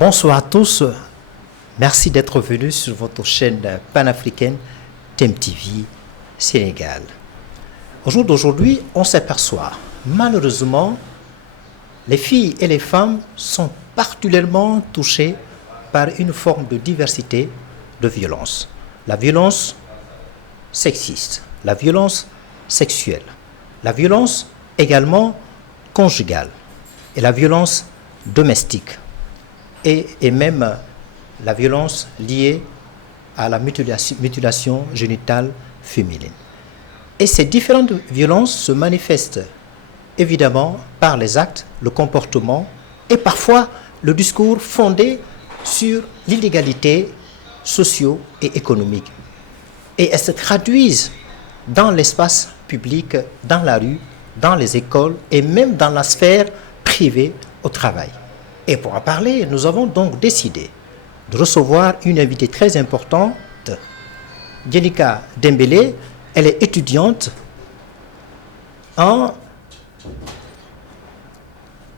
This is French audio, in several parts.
Bonsoir à tous. Merci d'être venus sur votre chaîne panafricaine TEM-TV Sénégal. Au jour d'aujourd'hui, on s'aperçoit, malheureusement, les filles et les femmes sont particulièrement touchées par une forme de diversité de violence. La violence sexiste, la violence sexuelle, la violence également conjugale et la violence domestique et même la violence liée à la mutilation génitale féminine. Et ces différentes violences se manifestent évidemment par les actes, le comportement et parfois le discours fondé sur l'inégalité socio et économique. Et elles se traduisent dans l'espace public, dans la rue, dans les écoles et même dans la sphère privée au travail. Et pour en parler, nous avons donc décidé de recevoir une invitée très importante, Jenica Dembélé. Elle est étudiante en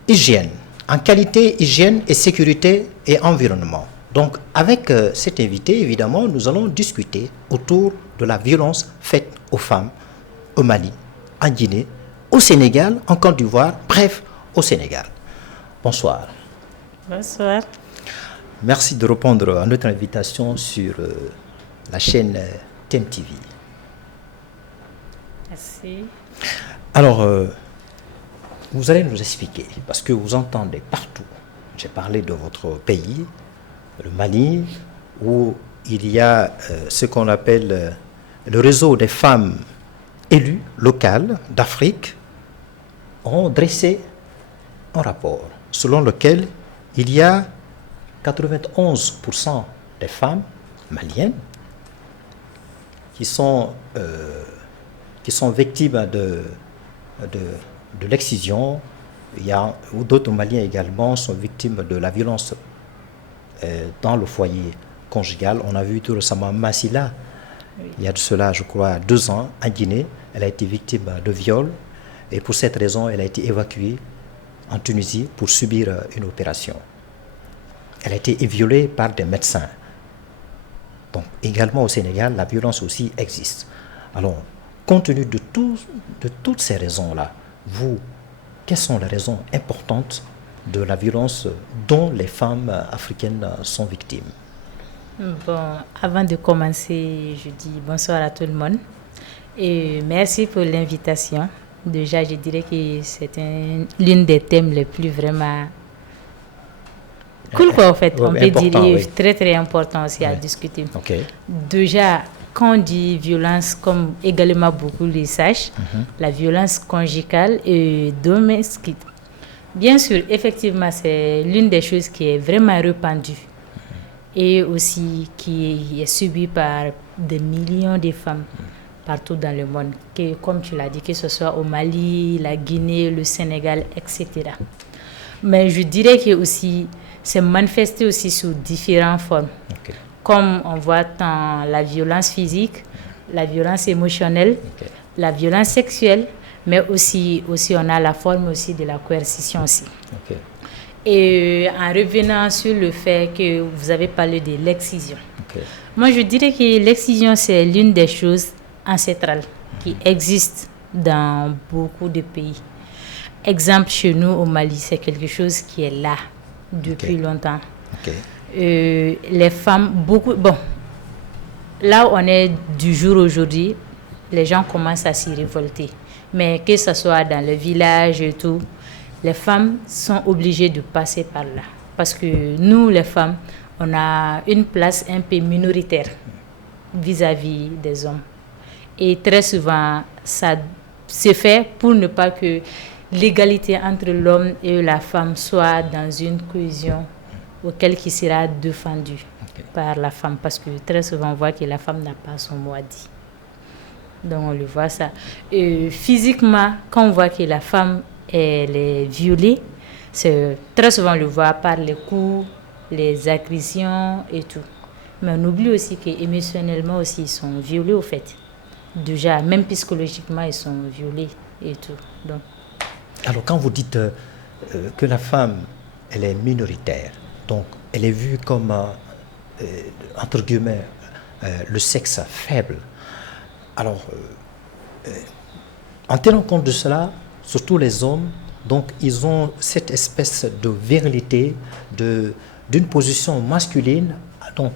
hygiène, en qualité, hygiène et sécurité et environnement. Donc, avec cette invitée, évidemment, nous allons discuter autour de la violence faite aux femmes au Mali, en Guinée, au Sénégal, en Côte d'Ivoire, bref, au Sénégal. Bonsoir. Bonsoir. Merci de répondre à notre invitation sur la chaîne TEM-TV. Merci. Alors, vous allez nous expliquer, parce que vous entendez partout, j'ai parlé de votre pays, le Mali, où il y a ce qu'on appelle le réseau des femmes élues locales d'Afrique, ont dressé un rapport selon lequel il y a 91% des femmes maliennes qui sont victimes de l'excision. Il y a d'autres Maliens également sont victimes de la violence dans le foyer conjugal. On a vu tout récemment Massila, il y a de cela, je crois, 2 ans, en Guinée. Elle a été victime de viol et pour cette raison, elle a été évacuée en Tunisie pour subir une opération. Elle a été violée par des médecins. Donc, également au Sénégal, la violence aussi existe. Alors, compte tenu de toutes ces raisons-là, quelles sont les raisons importantes de la violence dont les femmes africaines sont victimes? Bon, avant de commencer, je dis bonsoir à tout le monde et merci pour l'invitation. Déjà, je dirais que c'est l'une des thèmes les plus vraiment cool, quoi, en fait. On peut dire oui. Très, très important aussi à discuter. Okay. Déjà, quand on dit violence, comme également beaucoup le sachent, la violence conjugale et domestique. Bien sûr, effectivement, c'est l'une des choses qui est vraiment répandue et aussi qui est subie par des millions de femmes partout dans le monde, que, comme tu l'as dit, que ce soit au Mali, la Guinée, le Sénégal, etc. Mais je dirais que aussi, c'est manifesté aussi sous différentes formes. Okay. Comme on voit dans la violence physique, la violence émotionnelle, la violence sexuelle, mais aussi on a la forme aussi de la coercition aussi. Okay. Et en revenant sur le fait que vous avez parlé de l'excision, moi je dirais que l'excision c'est l'une des choses ancestrales qui existent dans beaucoup de pays. Exemple, chez nous au Mali, c'est quelque chose qui est là depuis longtemps. Les femmes, là où on est du jour aujourd'hui, les gens commencent à s'y révolter. Mais que ce soit dans le village et tout, les femmes sont obligées de passer par là. Parce que nous, les femmes, on a une place un peu minoritaire vis-à-vis des hommes. Et très souvent, ça se fait pour ne pas que l'égalité entre l'homme et la femme soit dans une cohésion auquel qui sera défendue par la femme. Parce que très souvent, on voit que la femme n'a pas son mot à dire. Donc, on le voit ça. Et physiquement, quand on voit que la femme elle est violée, très souvent, on le voit par les coups, les agressions et tout. Mais on oublie aussi qu'émotionnellement aussi, ils sont violés au fait. Déjà, même psychologiquement, ils sont violés et tout. Donc. Alors, quand vous dites que la femme, elle est minoritaire, donc elle est vue comme, entre guillemets, le sexe faible. Alors, en tenant compte de cela, surtout les hommes, donc ils ont cette espèce de virilité, d'une position masculine, donc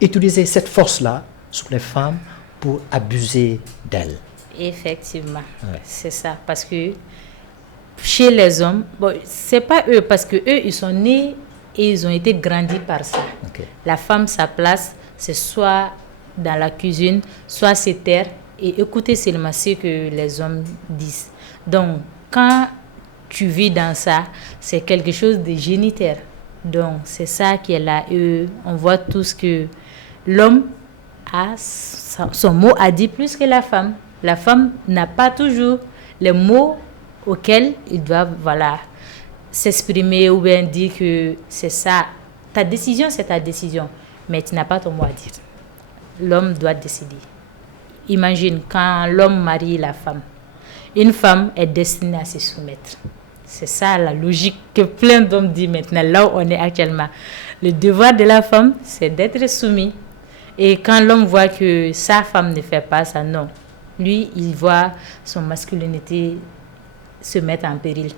utiliser cette force-là sur les femmes pour abuser d'elles. Effectivement, c'est ça. Parce que chez les hommes, bon, c'est pas eux, parce que eux, ils sont nés et ils ont été grandis par ça. Okay. La femme, sa place, c'est soit dans la cuisine, soit se taire et écouter seulement ce que les hommes disent. Donc, quand tu vis dans ça, c'est quelque chose de génitaire. Donc, c'est ça qui est là. Et on voit tous que l'homme a son mot à dire plus que la femme. La femme n'a pas toujours les mots auxquels il doit s'exprimer ou bien dire que c'est ça. Ta décision, c'est ta décision, mais tu n'as pas ton mot à dire. L'homme doit décider. Imagine quand l'homme marie la femme. Une femme est destinée à se soumettre. C'est ça la logique que plein d'hommes disent maintenant, là où on est actuellement. Le devoir de la femme, c'est d'être soumis. Et quand l'homme voit que sa femme ne fait pas ça, non. Lui, il voit son masculinité se mettre en péril.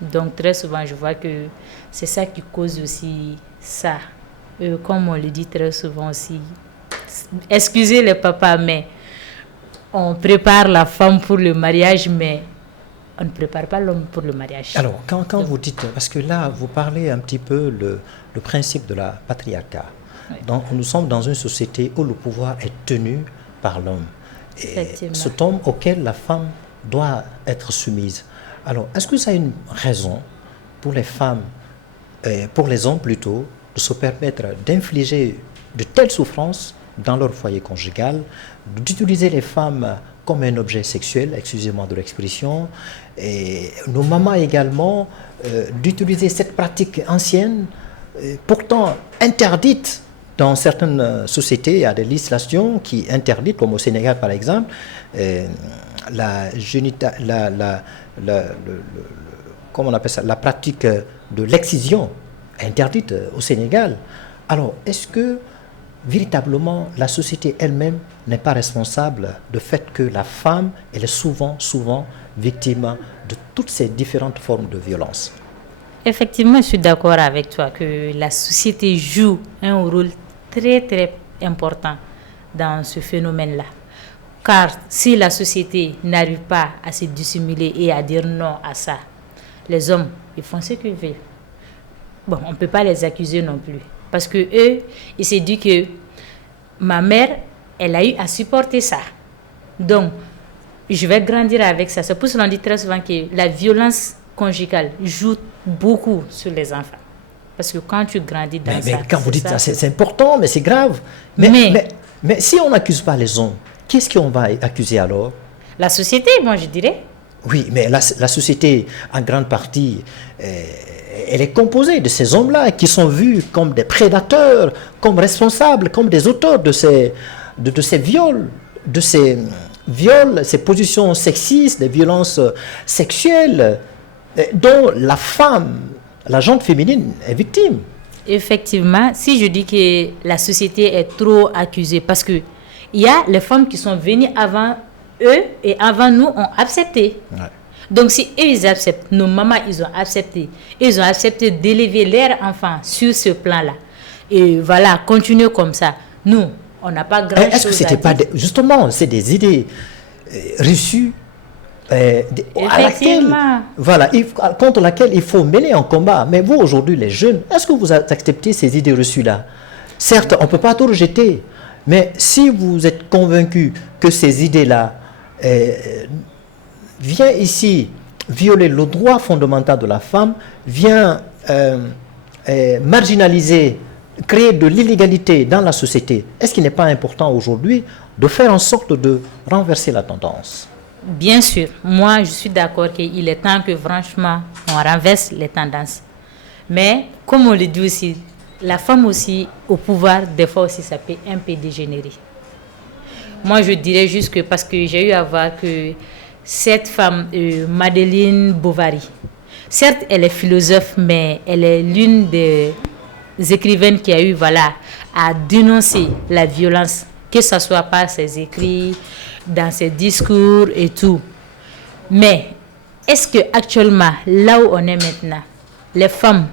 Donc, très souvent, je vois que c'est ça qui cause aussi ça. Comme on le dit très souvent aussi, excusez les papas, mais on prépare la femme pour le mariage, mais on ne prépare pas l'homme pour le mariage. Alors, quand vous dites, parce que là, vous parlez un petit peu le principe de la patriarcat. Oui. Donc, nous sommes dans une société où le pouvoir est tenu par l'homme. Et cet homme auquel la femme doit être soumise. Alors, est-ce que ça a une raison pour les femmes, pour les hommes plutôt, de se permettre d'infliger de telles souffrances dans leur foyer conjugal, d'utiliser les femmes comme un objet sexuel, excusez-moi de l'expression, et nos mamans également, d'utiliser cette pratique ancienne, pourtant interdite dans certaines sociétés. Il y a des législations qui interdisent, comme au Sénégal par exemple, comment on appelle ça, la pratique de l'excision interdite au Sénégal. Alors, est-ce que véritablement la société elle-même n'est pas responsable du fait que la femme, elle est souvent victime de toutes ces différentes formes de violence? Effectivement, je suis d'accord avec toi que la société joue un rôle très très important dans ce phénomène-là. Car si la société n'arrive pas à se dissimuler et à dire non à ça, les hommes, ils font ce qu'ils veulent. Bon, on ne peut pas les accuser non plus. Parce que eux, ils se disent que ma mère, elle a eu à supporter ça. Donc, je vais grandir avec ça. C'est pour ça qu'on dit très souvent que la violence conjugale joue beaucoup sur les enfants. Parce que quand tu grandis dans ça... Mais quand vous dites ça, c'est important, mais c'est grave. Mais si on n'accuse pas les hommes, qu'est-ce qu'on va accuser alors? La société, moi je dirais. Oui, mais la société, en grande partie, elle est composée de ces hommes-là qui sont vus comme des prédateurs, comme responsables, comme des auteurs de ces viols, ces positions sexistes, des violences sexuelles, dont la femme, la gente féminine est victime. Effectivement, si je dis que la société est trop accusée, parce que il y a les femmes qui sont venues avant eux et avant nous ont accepté. Ouais. Donc si eux ils acceptent, nos mamans ils ont accepté d'élever leurs enfants sur ce plan-là. Et voilà, continuer comme ça. Nous, on n'a pas grand-chose. Est-ce que c'était pas justement, c'est des idées reçues contre laquelle il faut mener un combat. Mais vous aujourd'hui les jeunes, est-ce que vous acceptez ces idées reçues-là? Certes, on ne peut pas tout rejeter. Mais si vous êtes convaincu que ces idées-là viennent ici violer le droit fondamental de la femme, viennent marginaliser, créer de l'illégalité dans la société, est-ce qu'il n'est pas important aujourd'hui de faire en sorte de renverser la tendance? Bien sûr, moi je suis d'accord qu'il est temps que franchement on renverse les tendances. Mais comme on le dit aussi, la femme aussi au pouvoir, des fois aussi ça peut un peu dégénérer. Moi je dirais juste que parce que j'ai eu à voir que cette femme, Madeleine Bovary, certes elle est philosophe, mais elle est l'une des écrivaine qui a eu, à dénoncer la violence, que ce soit par ses écrits, dans ses discours et tout. Mais est-ce que actuellement, là où on est maintenant, les femmes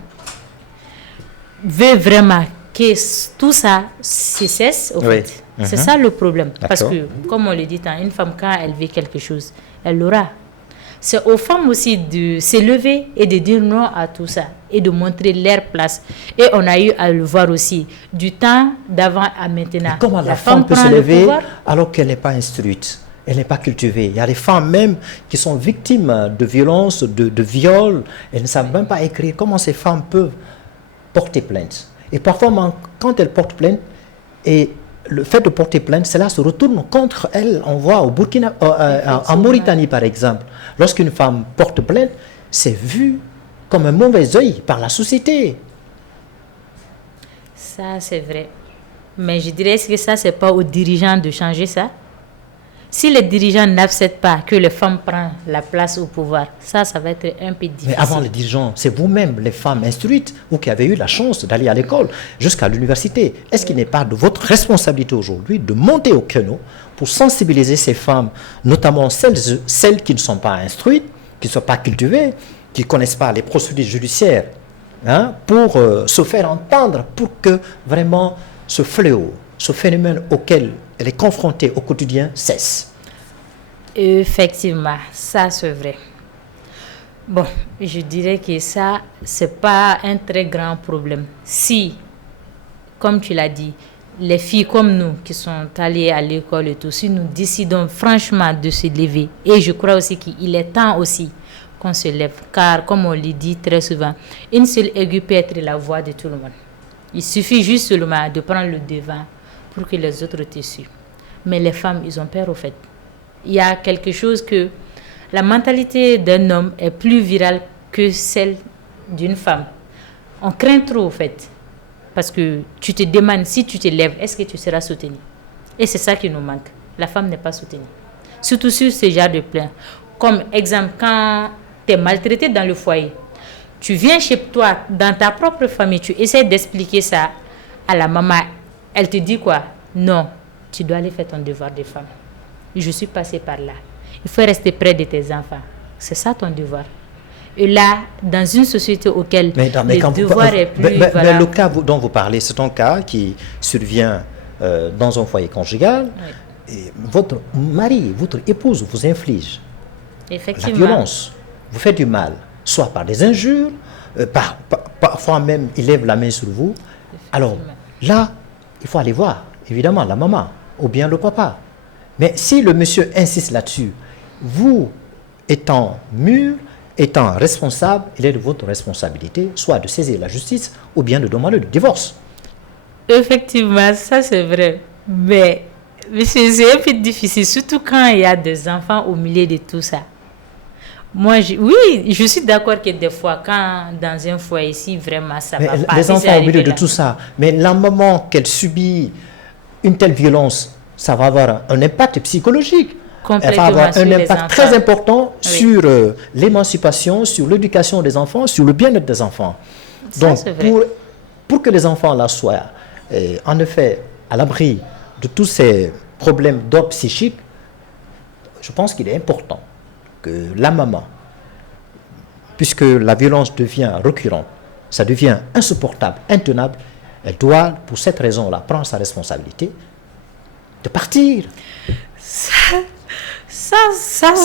veulent vraiment que tout ça cesse, au fait. C'est ça le problème. Parce que, comme on le dit, une femme, quand elle veut quelque chose, elle l'aura. C'est aux femmes aussi de s'élever et de dire non à tout ça et de montrer leur place. Et on a eu à le voir aussi, du temps d'avant à maintenant. Et comment la femme peut se lever alors qu'elle n'est pas instruite, elle n'est pas cultivée? Il y a des femmes même qui sont victimes de violences, de viols. Elles ne savent même pas écrire. Comment ces femmes peuvent porter plainte? Et parfois, quand elles portent plainte, et le fait de porter plainte, cela se retourne contre elles. On voit au Burkina, en Mauritanie par exemple, lorsqu'une femme porte plainte, c'est vu comme un mauvais œil par la société. Ça, c'est vrai. Mais je dirais que ça, c'est pas aux dirigeants de changer ça. Si les dirigeants n'acceptent pas que les femmes prennent la place au pouvoir, ça va être un peu difficile. Mais avant les dirigeants, c'est vous-même, les femmes instruites, vous qui avez eu la chance d'aller à l'école jusqu'à l'université. Est-ce qu'il n'est pas de votre responsabilité aujourd'hui de monter au créneau pour sensibiliser ces femmes, notamment celles qui ne sont pas instruites, qui ne sont pas cultivées, qui ne connaissent pas les procédures judiciaires, pour se faire entendre, pour que vraiment ce fléau, ce phénomène auquel elle est confrontée au quotidien cesse? Effectivement, ça c'est vrai. Bon, je dirais que ça, c'est pas un très grand problème. Si, comme tu l'as dit, les filles comme nous qui sont allées à l'école et tout, si nous décidons franchement de se lever, et je crois aussi qu'il est temps aussi qu'on se lève, car comme on le dit très souvent, une seule aiguille peut être la voix de tout le monde. Il suffit juste seulement de prendre le devant pour que les autres te suivent. Mais les femmes, ils ont peur au fait. Il y a quelque chose que la mentalité d'un homme est plus virale que celle d'une femme. On craint trop au fait. Parce que tu te demandes, si tu te lèves, est-ce que tu seras soutenu? Et c'est ça qui nous manque. La femme n'est pas soutenue. Surtout sur ce genre de plaintes. Comme exemple, quand tu es maltraité dans le foyer, tu viens chez toi, dans ta propre famille, tu essaies d'expliquer ça à la maman. Elle te dit quoi? Non, tu dois aller faire ton devoir de femme. Je suis passée par là. Il faut rester près de tes enfants. C'est ça ton devoir. Et là, dans une société auquel le devoir est plus... Mais le cas dont vous parlez, c'est un cas qui survient dans un foyer conjugal. Oui. Et votre mari, votre épouse vous inflige la violence, vous fait du mal, soit par des injures, parfois même il lève la main sur vous. Alors là, il faut aller voir, évidemment, la maman ou bien le papa. Mais si le monsieur insiste là-dessus, vous étant mûr, étant responsable, il est de votre responsabilité, soit de saisir la justice ou bien de demander le divorce. Effectivement, ça c'est vrai. Mais c'est un peu difficile, surtout quand il y a des enfants au milieu de tout ça. Moi, oui, je suis d'accord que des fois, quand dans un foyer ici, vraiment, ça va pas. Les enfants au milieu de tout ça, mais la maman qu'elle subit une telle violence, ça va avoir un impact psychologique. Elle va avoir un impact très important sur l'émancipation, sur l'éducation des enfants, sur le bien-être des enfants. Donc, pour que les enfants là soient en effet à l'abri de tous ces problèmes d'ordre psychique, je pense qu'il est important que la maman, puisque la violence devient récurrente, ça devient insupportable, intenable, elle doit, pour cette raison-là, prendre sa responsabilité de partir. Si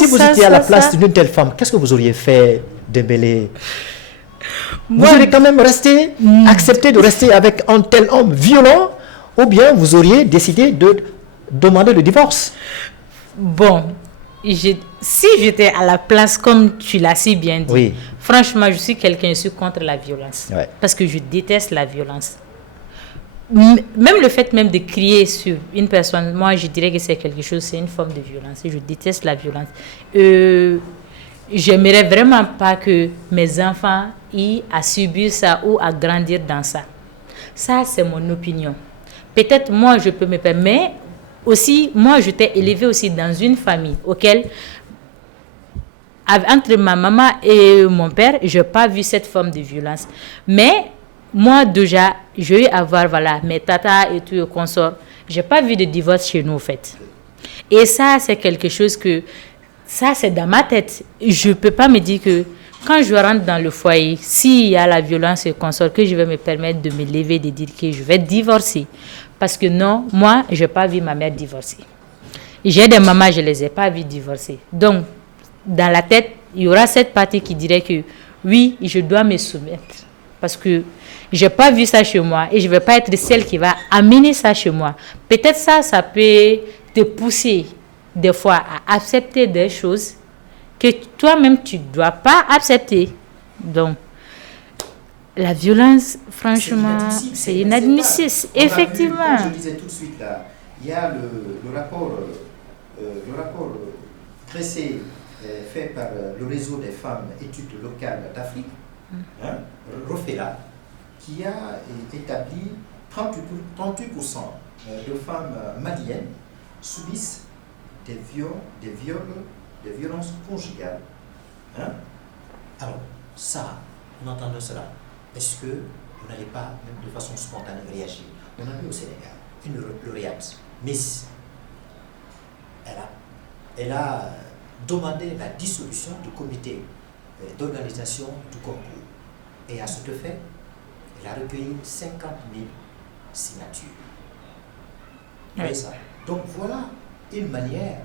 vous étiez à la place d'une telle femme, qu'est-ce que vous auriez fait, Dembélé? Vous auriez quand même accepté de rester avec un tel homme violent, ou bien vous auriez décidé de demander le divorce? Bon, si j'étais à la place, comme tu l'as si bien dit, oui. Franchement, je suis contre la violence. Ouais. Parce que je déteste la violence. Même le fait même de crier sur une personne, moi je dirais que c'est quelque chose, c'est une forme de violence. Je déteste la violence. J'aimerais vraiment pas que mes enfants aient à subir ça ou à grandir dans ça. Ça, c'est mon opinion. Peut-être moi, je peux me permettre, mais aussi, moi, j'étais élevée aussi dans une famille auquel, entre ma maman et mon père, je n'ai pas vu cette forme de violence. Mais moi, déjà, j'ai eu à voir, voilà, mes tatas et tout, et consorts. Je n'ai pas vu de divorce chez nous, en fait. Et ça, c'est quelque chose que, ça, c'est dans ma tête. Je ne peux pas me dire que quand je rentre dans le foyer, s'il y a la violence et consort, que je vais me permettre de me lever, de dire que je vais divorcer. Parce que non, moi, je n'ai pas vu ma mère divorcer. J'ai des mamans, je ne les ai pas vues divorcer. Donc, dans la tête, il y aura cette partie qui dirait que oui, je dois me soumettre. Parce que je n'ai pas vu ça chez moi et je ne vais pas être celle qui va amener ça chez moi. Peut-être ça peut te pousser des fois à accepter des choses que toi-même, tu ne dois pas accepter. Donc, la violence, franchement, c'est inadmissible. Effectivement. Comme je disais tout de suite, là, il y a le rapport dressé, fait par le réseau des femmes études locales d'Afrique, hein, ROFELA, qui a établi 38% de femmes maliennes subissent des violences conjugales. Hein? Alors, ça, en entendant cela, est-ce que vous n'allez pas, même de façon spontanée, réagir? On a vu au Sénégal une lauréate, Miss. Elle a demandé la dissolution du comité d'organisation du concours. Et à ce fait, elle a recueilli 50 000 signatures. Vous voyez ça? Donc voilà une manière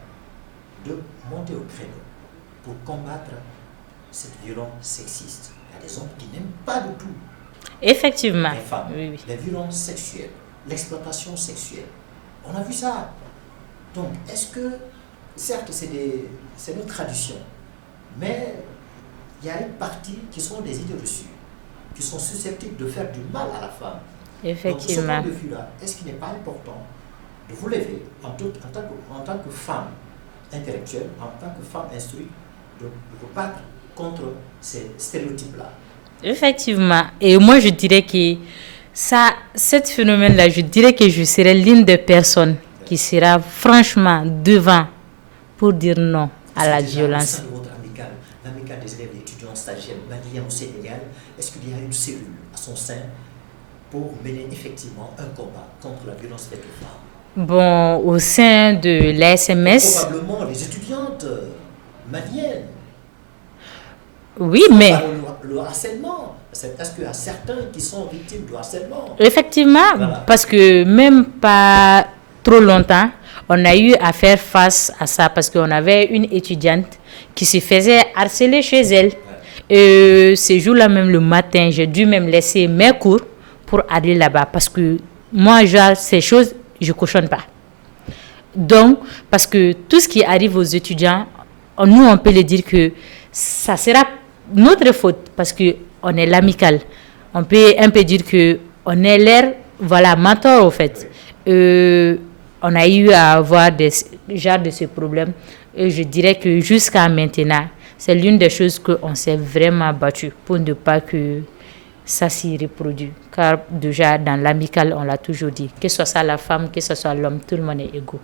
de monter au créneau pour combattre cette violence sexiste. Il y a des hommes qui n'aiment pas du tout Effectivement. les femmes, Oui. les violences sexuelles, l'exploitation sexuelle. On a vu ça. Donc, est-ce que, certes, c'est notre tradition, mais il y a une partie qui sont des idées reçues, qui sont susceptibles de faire du mal à la femme. Effectivement. Donc, de ce point de vue-là, est-ce qu'il n'est pas important de vous lever en tant que femme intellectuelle, en tant que femme instruite, de vous battre contre ces stéréotypes-là? Effectivement. Et moi, je dirais que cet phénomène-là, je dirais que je serais l'une des personnes qui sera franchement devant pour dire non à la violence. Au sein de votre l'amicale des élèves et étudiants stagiaires maliens au Sénégal, est-ce qu'il y a une cellule à son sein pour mener effectivement un combat contre la violence faite aux femmes? Bon, au sein de l'ASMS... Probablement les étudiantes maliennes. Oui, mais... Le harcèlement, est-ce qu'il y a certains qui sont victimes de harcèlement? Effectivement, voilà. Parce que même pas trop longtemps, on a eu à faire face à ça parce qu'on avait une étudiante qui se faisait harceler chez elle. Ouais. Ce jour-là même, le matin, j'ai dû même laisser mes cours pour aller là-bas parce que moi, genre, ces choses, je ne cautionne pas. Donc, parce que tout ce qui arrive aux étudiants, nous, on peut le dire que ça sera notre faute parce qu'on est l'amicale. On peut un peu dire qu'on est l'air, voilà, mentor au fait. On a eu à avoir des genres de ce problème. Et je dirais que jusqu'à maintenant, c'est l'une des choses qu'on s'est vraiment battu pour ne pas que ça s'y reproduise. Car déjà, dans l'amicale, on l'a toujours dit, que ce soit la femme, que ce soit l'homme, tout le monde est égaux.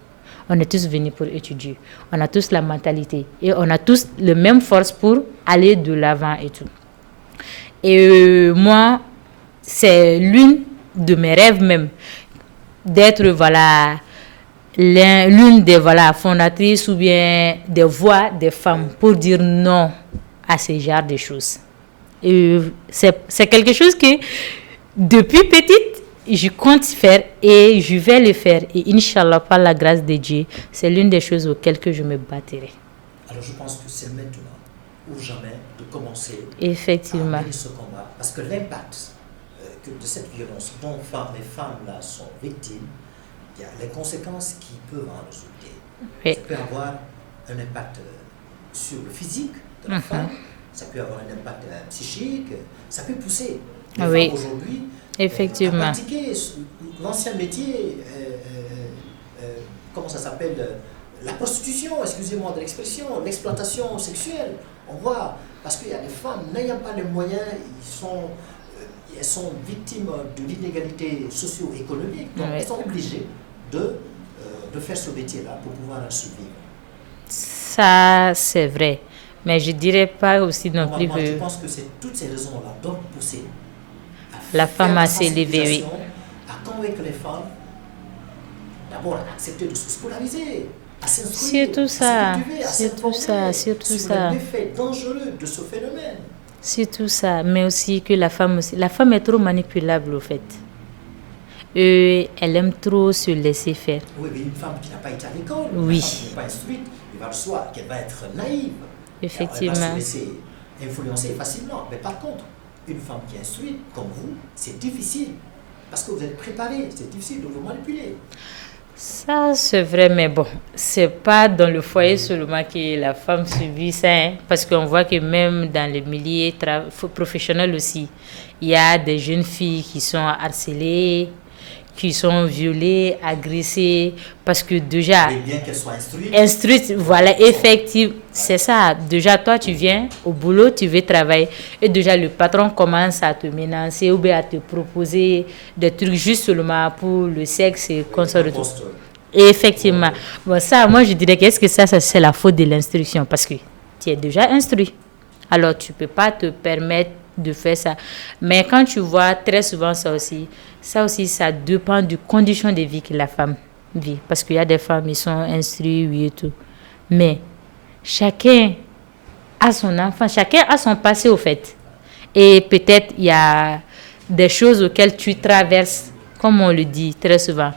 On est tous venus pour étudier. On a tous la mentalité. Et on a tous la même force pour aller de l'avant et tout. Et moi, c'est l'une de mes rêves même d'être, voilà, l'une des fondatrices ou bien des voix des femmes pour dire non à ce genre de choses. Et c'est quelque chose que, depuis petite, je compte faire et je vais le faire. Et Inch'Allah, par la grâce de Dieu, c'est l'une des choses auxquelles que je me battrai. Alors je pense que c'est maintenant ou jamais de commencer effectivement à mener ce combat. Parce que l'impact de cette violence dont les femmes là sont victimes, il y a les conséquences qui peuvent en résulter. Oui. Ça peut avoir un impact sur le physique de la femme, ça peut avoir un impact psychique, ça peut pousser les femmes aujourd'hui effectivement à pratiquer l'ancien métier, comment ça s'appelle, la prostitution, excusez-moi de l'expression, l'exploitation sexuelle. On voit, parce qu'il y a des femmes n'ayant pas les moyens, elles sont victimes de l'inégalité socio-économique, donc elles sont obligées de faire ce métier-là pour pouvoir en survivre. Ça, c'est vrai. Mais je ne dirais pas aussi non plus que... Je pense que c'est toutes ces raisons-là doivent pousser à la femme a s'élevé, oui. À convaincre les femmes, d'abord à accepter de se scolariser, à s'instruire, C'est tout ça, à se cultiver, à c'est tout ça, s'informer c'est tout sur ça. les méfaits dangereux de ce phénomène. C'est tout ça, mais aussi que la femme est trop manipulable au fait. Elle aime trop se laisser faire. Oui, mais une femme qui n'a pas été à l'école, Oui. une femme qui n'est pas instruite, il va le soir qu'elle va être naïve. Effectivement. Elle va se laisser influencer facilement. Mais par contre, une femme qui est instruite, comme vous, c'est difficile. Parce que vous êtes préparé, c'est difficile de vous manipuler. Ça, c'est vrai, mais bon, c'est pas dans le foyer seulement que la femme subit ça, hein, parce qu'on voit que même dans les milieux professionnels aussi, il y a des jeunes filles qui sont harcelées, qui sont violées, agressées, parce que déjà... Mais bien qu'elles soient instruites. Instruites, voilà, effectivement, c'est ça. Déjà, toi, tu viens au boulot, tu veux travailler, et déjà, le patron commence à te menacer ou bien à te proposer des trucs juste seulement pour le sexe et qu'on sort de tout. Et effectivement. Bon, ça, moi, je dirais qu'est-ce que ça, c'est la faute de l'instruction, parce que tu es déjà instruit. Alors, tu ne peux pas te permettre de faire ça. Mais quand tu vois très souvent ça aussi, ça dépend des conditions de vie que la femme vit. Parce qu'il y a des femmes, ils sont instruites, oui et tout. Mais chacun a son enfant, chacun a son passé au fait. Et peut-être il y a des choses auxquelles tu traverses, comme on le dit très souvent.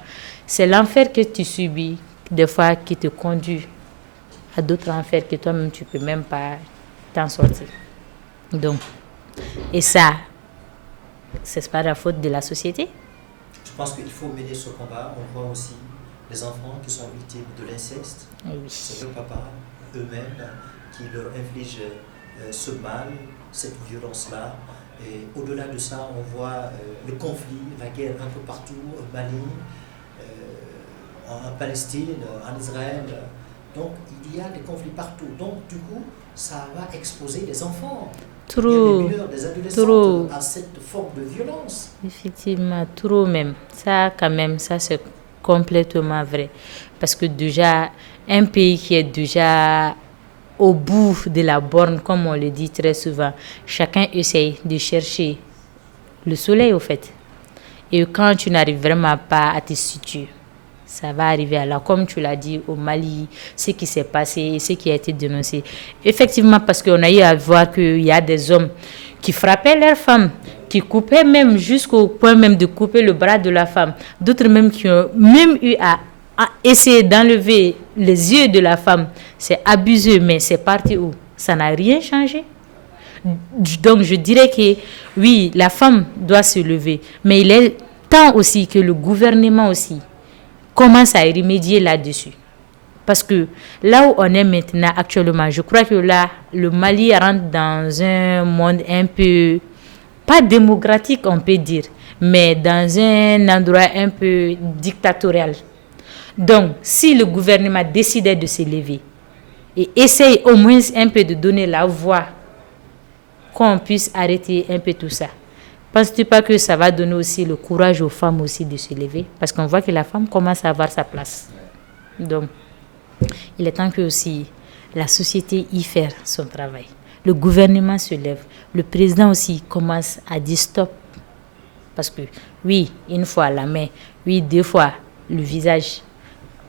C'est l'enfer que tu subis, des fois, qui te conduit à d'autres enfers que toi-même, tu ne peux même pas t'en sortir. Donc, et ça, c'est pas la faute de la société. Je pense qu'il faut mener ce combat. On voit aussi les enfants qui sont victimes de l'inceste. Oui. C'est leurs papas eux-mêmes qui leur infligent ce mal, cette violence-là. Et au-delà de ça, on voit le conflit, la guerre un peu partout, au Mali, en Palestine, en Israël. Donc, il y a des conflits partout. Donc, du coup, ça va exposer les enfants. Trop, des mineurs, des adolescents à cette forme de violence. Effectivement, trop même. Ça, quand même, ça c'est complètement vrai. Parce que déjà, un pays qui est déjà au bout de la borne, comme on le dit très souvent, chacun essaye de chercher le soleil, au fait. Et quand tu n'arrives vraiment pas à te situer, ça va arriver à là, comme tu l'as dit, au Mali, ce qui s'est passé, ce qui a été dénoncé. Effectivement, parce qu'on a eu à voir qu'il y a des hommes qui frappaient leurs femmes, qui coupaient même jusqu'au point même de couper le bras de la femme. D'autres même qui ont même eu à essayer d'enlever les yeux de la femme. C'est abusé, mais c'est parti où? Ça n'a rien changé. Donc, je dirais que oui, la femme doit se lever, mais il est temps aussi que le gouvernement aussi commence à y remédier là-dessus. Parce que là où on est maintenant actuellement, je crois que là, le Mali rentre dans un monde un peu, pas démocratique on peut dire, mais dans un endroit un peu dictatorial. Donc, si le gouvernement décidait de se lever et essaye au moins un peu de donner la voix, qu'on puisse arrêter un peu tout ça. Penses-tu pas que ça va donner aussi le courage aux femmes aussi de se lever? Parce qu'on voit que la femme commence à avoir sa place. Donc, il est temps que aussi la société y fasse son travail. Le gouvernement se lève. Le président aussi commence à dire stop. Parce que, oui, une fois la main, oui, deux fois le visage.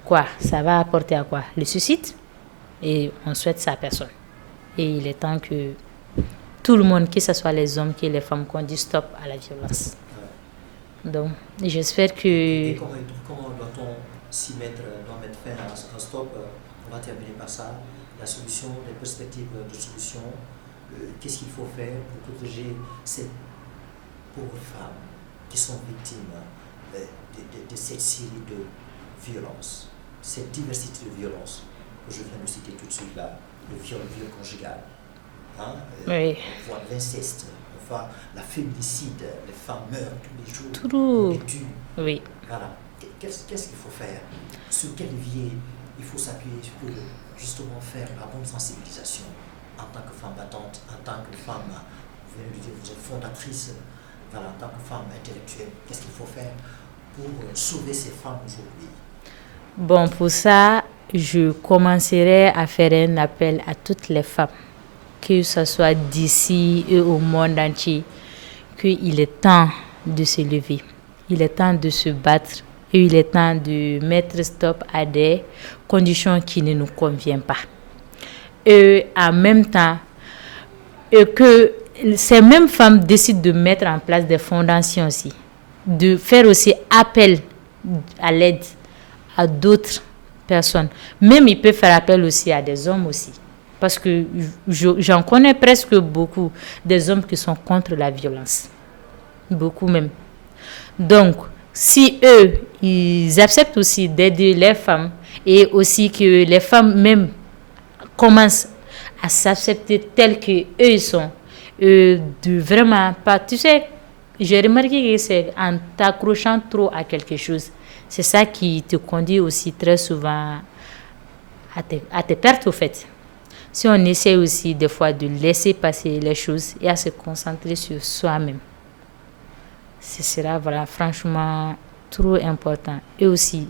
Quoi? Ça va apporter à quoi? Le suicide? Et on souhaite ça à personne. Et il est temps que tout le monde, que ce soit les hommes, que les femmes, qu'on dise stop à la violence. Donc, j'espère que... Et comment doit-on s'y mettre, doit mettre fin à un stop? On va terminer par ça. La solution, les perspectives de solution. Qu'est-ce qu'il faut faire pour protéger ces pauvres femmes qui sont victimes de cette série de violences, cette diversité de violences que je viens de citer tout de suite là, le viol conjugal. Oui. On voit l'inceste, on voit la féminicide, les femmes meurent tous les jours, True. on les tue. Oui. Voilà. Qu'est-ce qu'il faut faire? Sur quel levier il faut s'appuyer pour justement faire la bonne sensibilisation en tant que femme battante, en tant que femme, vous venez de dire, vous êtes fondatrice, voilà, en tant que femme intellectuelle, qu'est-ce qu'il faut faire pour sauver ces femmes aujourd'hui? Bon, pour ça, je commencerai à faire un appel à toutes les femmes, que ce soit d'ici et au monde entier, qu'il est temps de se lever. Il est temps de se battre et il est temps de mettre stop à des conditions qui ne nous conviennent pas. Et en même temps, que ces mêmes femmes décident de mettre en place des fondations aussi, de faire aussi appel à l'aide à d'autres personnes. Même ils peuvent faire appel aussi à des hommes aussi. Parce que j'en connais presque beaucoup, des hommes qui sont contre la violence. Beaucoup même. Donc, si eux, ils acceptent aussi d'aider les femmes et aussi que les femmes même commencent à s'accepter telles qu'eux ils sont, de vraiment pas... Tu sais, j'ai remarqué que c'est en t'accrochant trop à quelque chose, c'est ça qui te conduit aussi très souvent à tes pertes au fait. Si on essaie aussi des fois de laisser passer les choses et à se concentrer sur soi-même, ce sera voilà, franchement trop important. Et aussi,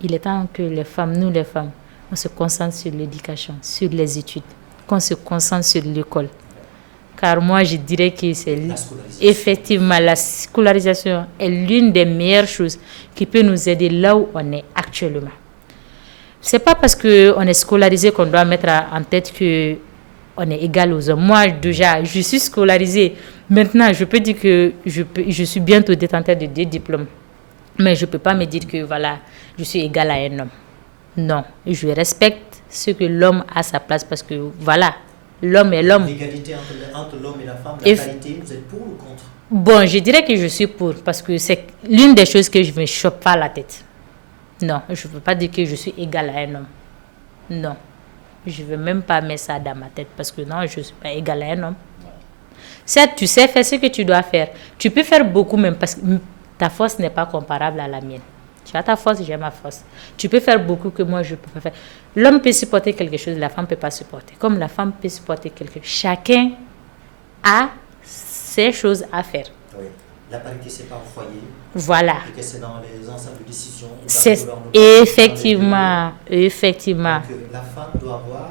il est temps que les femmes, nous les femmes, on se concentre sur l'éducation, sur les études, qu'on se concentre sur l'école. Car moi, je dirais que c'est effectivement la scolarisation est l'une des meilleures choses qui peut nous aider là où on est actuellement. C'est pas parce qu'on est scolarisé qu'on doit mettre en tête qu'on est égal aux hommes. Moi, déjà, je suis scolarisée. Maintenant, je peux dire que je suis bientôt détenteur de 2 diplômes. Mais je ne peux pas me dire que voilà, je suis égale à un homme. Non, je respecte ce que l'homme a à sa place parce que voilà, l'homme est l'homme. L'égalité entre l'homme et la femme, la parité, vous êtes pour ou contre? Bon, je dirais que je suis pour parce que c'est l'une des choses que je ne me chope pas la tête. Non, je ne veux pas dire que je suis égale à un homme. Non, je ne veux même pas mettre ça dans ma tête parce que non, je ne suis pas égale à un homme. Certes, tu sais faire ce que tu dois faire. Tu peux faire beaucoup même parce que ta force n'est pas comparable à la mienne. Tu as ta force, j'ai ma force. Tu peux faire beaucoup que moi, je ne peux pas faire. L'homme peut supporter quelque chose, la femme ne peut pas supporter. Comme la femme peut supporter quelque chose. Chacun a ses choses à faire. Oui. La parité, ce n'est pas au foyer. Voilà. Et que c'est dans les ensembles de décisions. C'est effectivement. Donc, la femme doit avoir,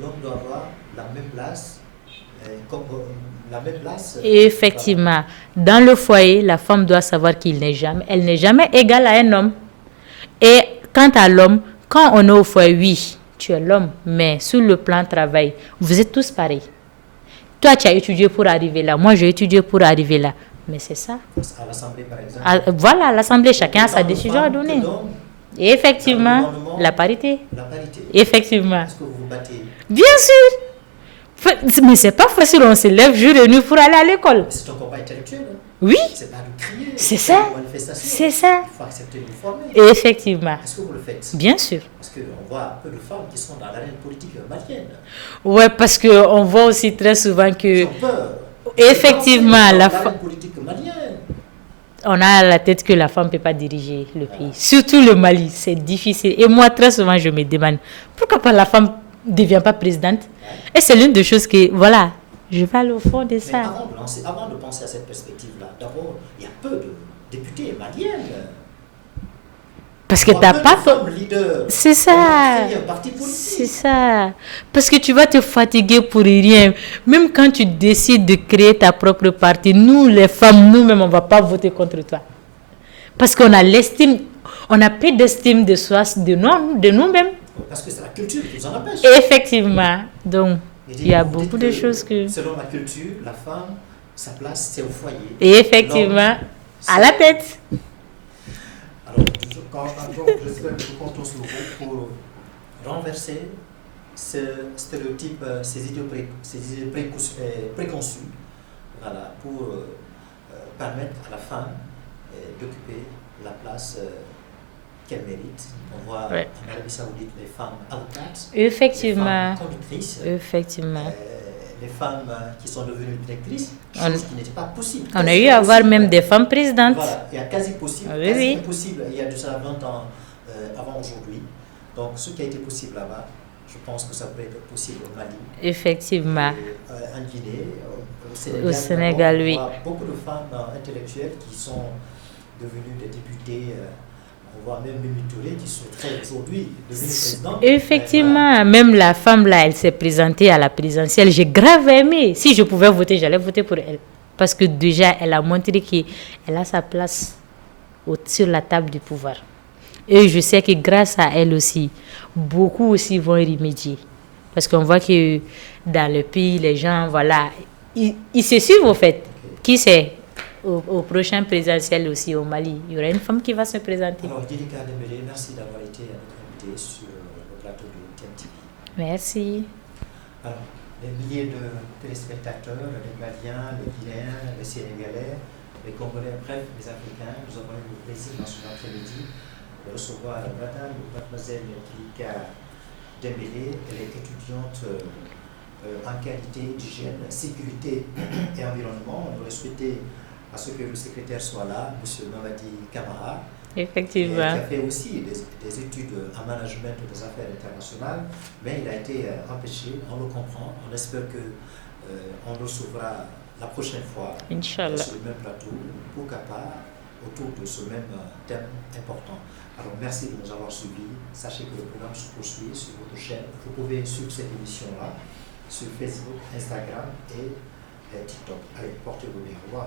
l'homme doit avoir la même place, la même place. Effectivement. Dans le foyer, la femme doit savoir elle n'est jamais égale à un homme. Et quant à l'homme, quand on est au foyer, oui, tu es l'homme, mais sur le plan travail, vous êtes tous pareils. Toi, tu as étudié pour arriver là. Moi, j'ai étudié pour arriver là. Mais c'est ça. À l'Assemblée, par exemple. Voilà, à l'Assemblée, chacun a sa décision à donner. Et effectivement, la parité. La parité. Effectivement. Est-ce que vous vous battez? Bien sûr. Mais c'est pas facile, on se lève jour et nuit pour aller à l'école. C'est un combat intellectuel. Hein? Oui. C'est pas de crier. C'est ça. C'est ça. Il faut accepter de vous former. Effectivement. Est-ce que vous le faites? Bien sûr. Parce qu'on voit peu de femmes qui sont dans l'arène politique malienne. Ouais, parce qu'on voit aussi très souvent que... Ils ont peur. Effectivement, la femme politique malienne. On a à la tête que la femme ne peut pas diriger le pays. Surtout le Mali, c'est difficile. Et moi, très souvent, je me demande, pourquoi pas la femme ne devient pas présidente? Et c'est l'une des choses que, voilà, je vais aller au fond de ça. Mais avant de penser à cette perspective-là, d'abord, il y a peu de députés maliennes. Parce que tu n'as pas... C'est ça. C'est ça. Parce que tu vas te fatiguer pour rien. Même quand tu décides de créer ta propre parti, nous, les femmes, nous-mêmes, on ne va pas voter contre toi. Parce qu'on a l'estime, on a peu d'estime de soi, de nous-mêmes. Parce que c'est la culture qui nous en empêche. Effectivement. Donc, il y a beaucoup de choses que... Selon la culture, la femme, sa place, c'est au foyer. Et effectivement, à la tête. Alors, j'espère que je compte sur vous pour renverser ce stéréotype, ces idées préconçues, voilà, pour permettre à la femme d'occuper la place qu'elle mérite. On voit en Arabie Saoudite les femmes avocates, effectivement, les femmes conductrices, effectivement. Les femmes qui sont devenues directrices, chose qui n'était pas possible. On a eu à avoir même des femmes présidentes. Voilà, il y a quasi possible, quasi impossible il y a de ça 20 ans avant aujourd'hui. Donc ce qui a été possible là-bas, je pense que ça pourrait être possible au Mali. Effectivement. En Guinée, au Sénégal, oui. On voit beaucoup de femmes intellectuelles qui sont devenues des députées. On voit même Mimi Touré qui souhaiterait aujourd'hui devenir présidente. Effectivement, même la femme là, elle s'est présentée à la présidentielle. J'ai grave aimé. Si je pouvais voter, j'allais voter pour elle. parce que déjà, elle a montré qu'elle a sa place sur la table du pouvoir. Et je sais que grâce à elle aussi, beaucoup aussi vont y remédier. Parce qu'on voit que dans le pays, les gens, voilà, ils se suivent au fait. Qui sait, au prochain présidentiel aussi au Mali, il y aura une femme qui va se présenter. Alors, Djelika Dembélé, merci d'avoir été notre invité sur le plateau de TMTV. Merci. Alors, les milliers de téléspectateurs, les Maliens, les Guinéens, les Sénégalais, les Congolais, bref, les Africains, nous avons eu le plaisir dans ce après-midi de recevoir madame ou mademoiselle Djelika Dembélé. Elle est étudiante en qualité d'hygiène, sécurité et environnement. On aurait souhaité à ce que le secrétaire soit là, M. Mamadi Camara. Effectivement. Qui a fait aussi des études en management des affaires internationales, mais il a été empêché, on le comprend. On espère qu'on le sauvera la prochaine fois Inch'Allah. sur le même plateau, pourquoi pas autour de ce même thème important. Alors merci de nous avoir suivis. Sachez que le programme se poursuit sur votre chaîne. Vous pouvez suivre cette émission-là sur Facebook, Instagram et TikTok. Allez, portez-vous bien. Au revoir.